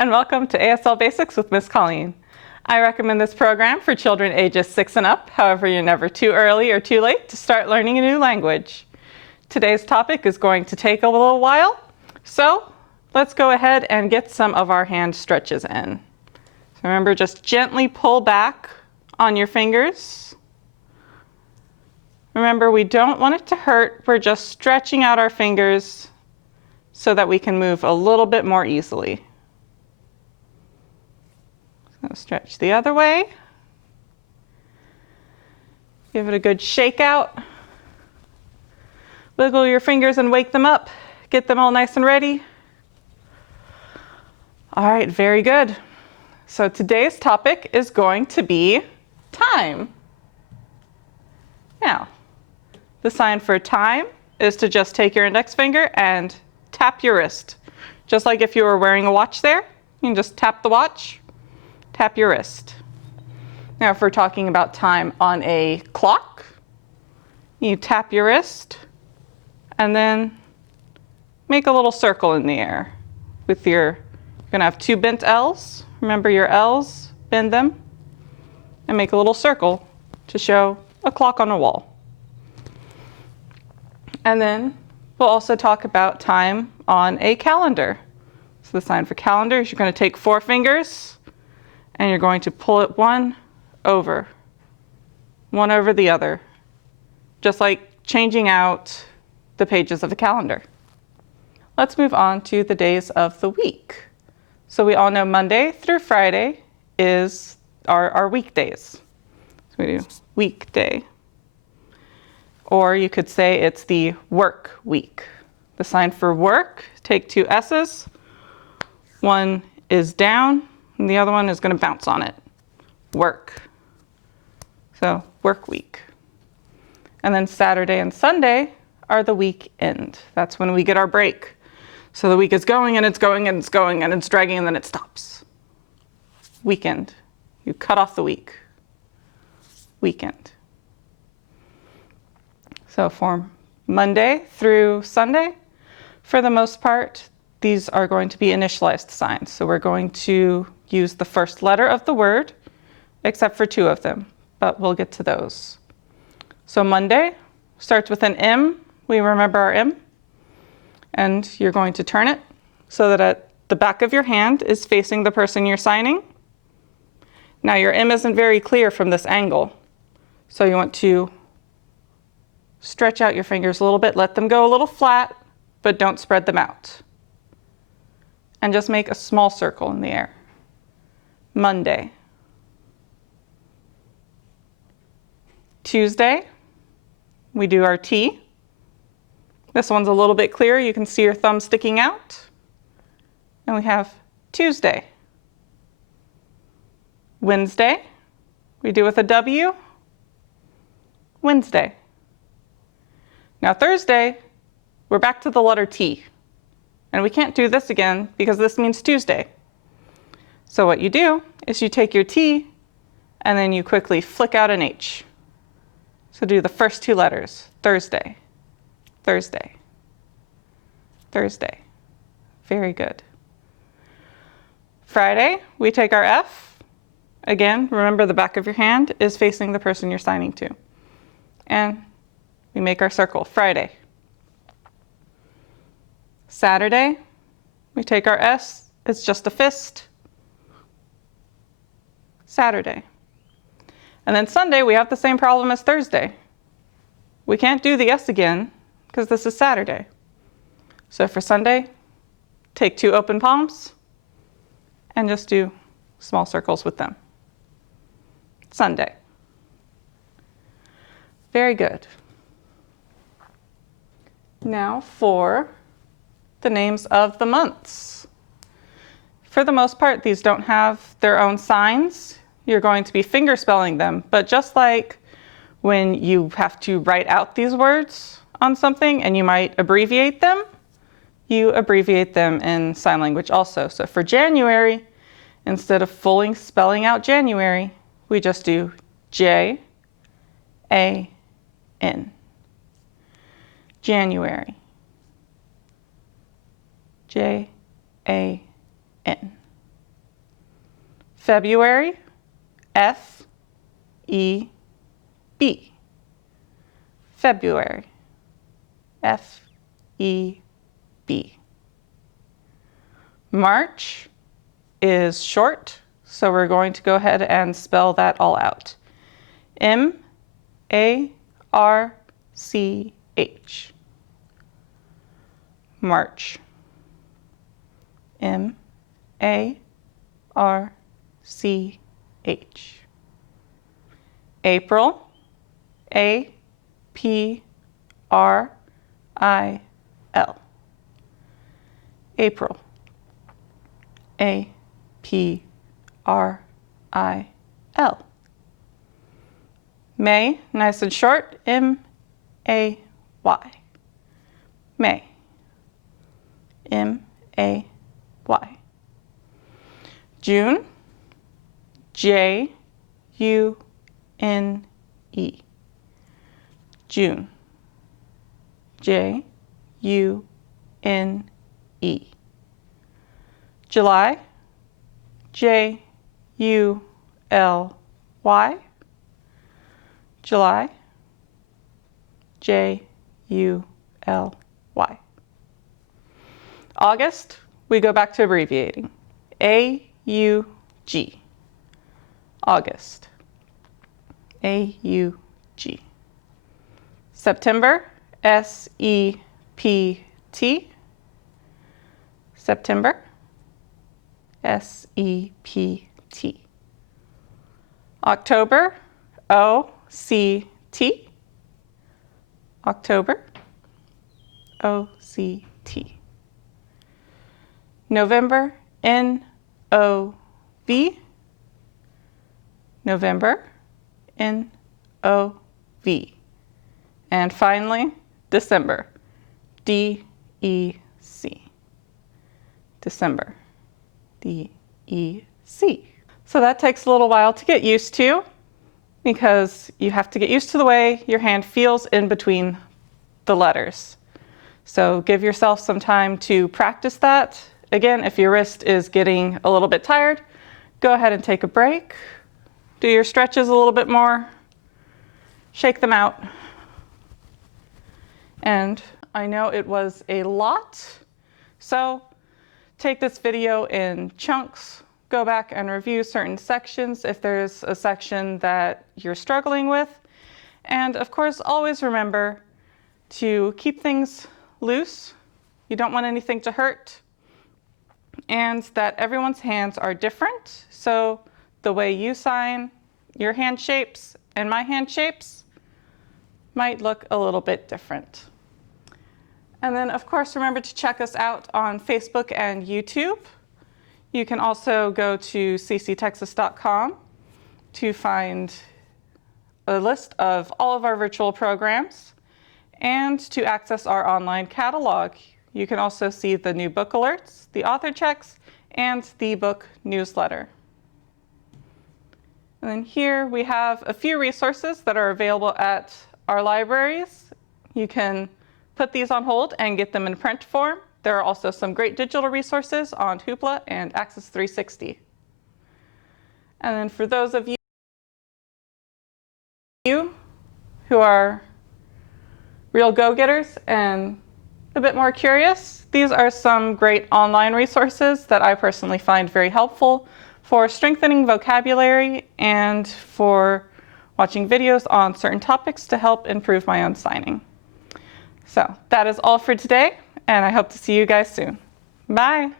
and welcome to ASL Basics with Miss Colleen. I recommend this program for children ages 6 and up, however you're never too early or too late to start learning a new language. Today's topic is going to take a little while, so let's go ahead and get some of our hand stretches in. So remember, just gently pull back on your fingers. Remember, we don't want it to hurt, we're just stretching out our fingers so that we can move a little bit more easily. So stretch the other way. Give it a good shake out. Wiggle your fingers and wake them up. Get them all nice and ready. All right, very good. So today's topic is going to be time. Now, the sign for time is to just take your index finger and tap your wrist. Just like if you were wearing a watch there, you can just tap the watch, tap your wrist. Now, if we're talking about time on a clock, you tap your wrist and then make a little circle in the air with you're gonna have 2 bent L's. Remember your L's, bend them, and make a little circle to show a clock on a wall. And then we'll also talk about time on a calendar. So the sign for calendar is you're going to take 4 fingers and you're going to pull it one over the other, just like changing out the pages of the calendar. Let's move on to the days of the week. So we all know Monday through Friday is our weekdays. So we do weekday. Or you could say it's the work week. The sign for work, take 2 S's. One is down, and the other one is going to bounce on it. Work. So work week. And then Saturday and Sunday are the weekend. That's when we get our break. So the week is going, and it's going, and it's going, and it's dragging, and then it stops. Weekend. You cut off the week. Weekend. So for Monday through Sunday, for the most part, these are going to be initialized signs. So we're going to use the first letter of the word, except for 2 of them, but we'll get to those. So Monday starts with an M. We remember our M. And you're going to turn it so that at the back of your hand is facing the person you're signing. Now your M isn't very clear from this angle, so you want to stretch out your fingers a little bit, let them go a little flat, but don't spread them out. And just make a small circle in the air. Monday. Tuesday, we do our T. This one's a little bit clearer. You can see your thumb sticking out. And we have Tuesday. Wednesday, we do with a W. Wednesday. Now Thursday, we're back to the letter T. And we can't do this again because this means Tuesday. So what you do is you take your T and then you quickly flick out an H. So do the first 2 letters, Thursday, Thursday, Thursday. Very good. Friday, we take our F. Again, remember the back of your hand is facing the person you're signing to. And we make our circle, Friday. Saturday, we take our S, it's just a fist. Saturday. And then Sunday, we have the same problem as Thursday. We can't do the S again because this is Saturday. So for Sunday, take 2 open palms and just do small circles with them. Sunday. Very good. Now for the names of the months. For the most part, these don't have their own signs. You're going to be finger spelling them, but just like when you have to write out these words on something and you might abbreviate them, you abbreviate them in sign language also. So for January, instead of fully spelling out January, we just do J-A-N. January. J-A-N. February, F-E-B. February, F-E-B. March is short, so we're going to go ahead and spell that all out. M-A-R-C-H. March. M-A-R-C-H. April. A-P-R-I-L. April. A-P-R-I-L. May, nice and short, M-A-Y. May. M-A-Y. June, J-U-N-E. June. J-U-N-E. July, J-U-L-Y. July, J-U-L-Y. August, we go back to abbreviating. A-U-G. August. A-U-G. September, S-E-P-T. September. S-E-P-T. October, O-C-T. October. O-C-T. November, N-O-V. November, N-O-V. And finally, December, D-E-C. December, D-E-C. So that takes a little while to get used to because you have to get used to the way your hand feels in between the letters. So give yourself some time to practice that. Again, if your wrist is getting a little bit tired, go ahead and take a break. Do your stretches a little bit more. Shake them out. And I know it was a lot, so take this video in chunks. Go back and review certain sections if there's a section that you're struggling with. And of course, always remember to keep things loose. You don't want anything to hurt. And that everyone's hands are different. So the way you sign, your hand shapes and my hand shapes might look a little bit different. And then of course, remember to check us out on Facebook and YouTube. You can also go to cctexas.com to find a list of all of our virtual programs and to access our online catalog. You can also see the new book alerts, the author checks, and the book newsletter. And then here we have a few resources that are available at our libraries. You can put these on hold and get them in print form. There are also some great digital resources on Hoopla and Access 360. And then for those of you who are real go-getters and a bit more curious, these are some great online resources that I personally find very helpful for strengthening vocabulary and for watching videos on certain topics to help improve my own signing. So that is all for today, and I hope to see you guys soon. Bye.